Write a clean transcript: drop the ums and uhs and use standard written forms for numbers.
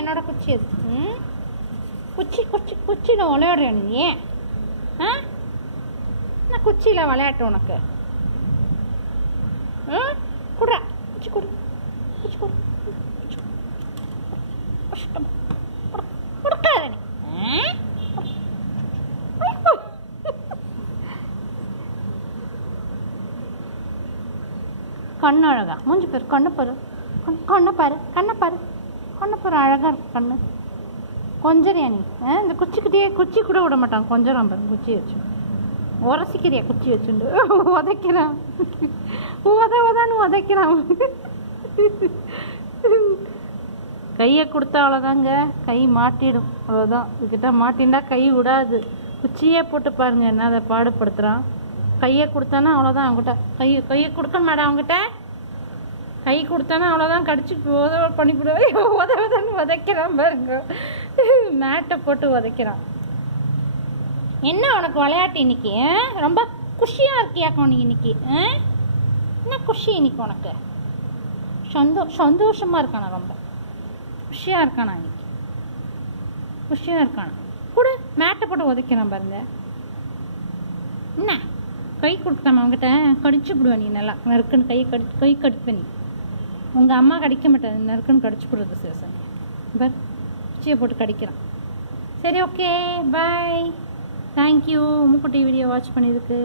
என்னோட குச்சி அது. குச்சி குச்சி குச்சியில் விளையாடுறியா நீ? நான் குச்சியில் விளையாட்டு உனக்கு. குடுறா குச்சி கொடு, குச்சி கொடு. கொடுக்காத நீ. கண்ணு அழகா, மூஞ்சி பாரு, கண்ணு பாரு, கண்ணை பாரு, கண்ணை பாரு, கண்ணை பாரு, அழகாக இருக்கும் கண்ணு. கொஞ்சறியா நீ? இந்த குச்சிக்கிட்டே குச்சி கூட விட மாட்டான், கொஞ்சம் பாரு குச்சி வச்சு உரசிக்கிறியா? குச்சி வச்சுண்டு உதைக்கிறான், உதான்னு உதைக்கிறான். கையை கொடுத்தா அவ்வளோதாங்க, கை மாட்டிடும், அவ்வளோதான். இதுக்கிட்ட மாட்டின்டா கை விடாது. குச்சியே போட்டு பாருங்க என்ன அதை பாடுபடுத்துகிறான். கையை கொடுத்தானா அவ்வளோதான். அவங்ககிட்ட கையை கொடுக்க மாட்டேன். அவங்ககிட்ட கை கொடுத்தானா அவ்வளோதான், கடிச்சு பண்ணிவிடுவேன். உதவுதான்னு உதைக்கிறான் பாருங்க, மேட்டை போட்டு உதைக்கிறான். என்ன உனக்கு விளையாட்டு இன்னைக்கு? ரொம்ப குஷியாக இருக்கியாக்கோ நீ இன்னைக்கு? என்ன குஷி இன்னைக்கு உனக்கு? சந்தோஷமாக இருக்கானா? ரொம்ப குஷியாக இருக்கானா இன்னைக்கு? குஷியாக இருக்கானா? கூட மேட்டை போட்டு உதைக்கிறான் பாருங்க. என்ன கை கொடுக்காம அவங்ககிட்ட கடிச்சு விடுவேன் நீ. நல்லா நறுக்குன்னு கை கடிப்ப நீ. உங்கள் அம்மா கடிக்க மாட்டேன், நறுக்குன்னு கடிச்சு விடுறது சேசன். பட் குச்சியை போட்டு கடிக்கிறான். சரி, ஓகே, பாய். தேங்க்யூ மூக்குட்டி வீடியோ வாட்ச் பண்ணியிருக்கு.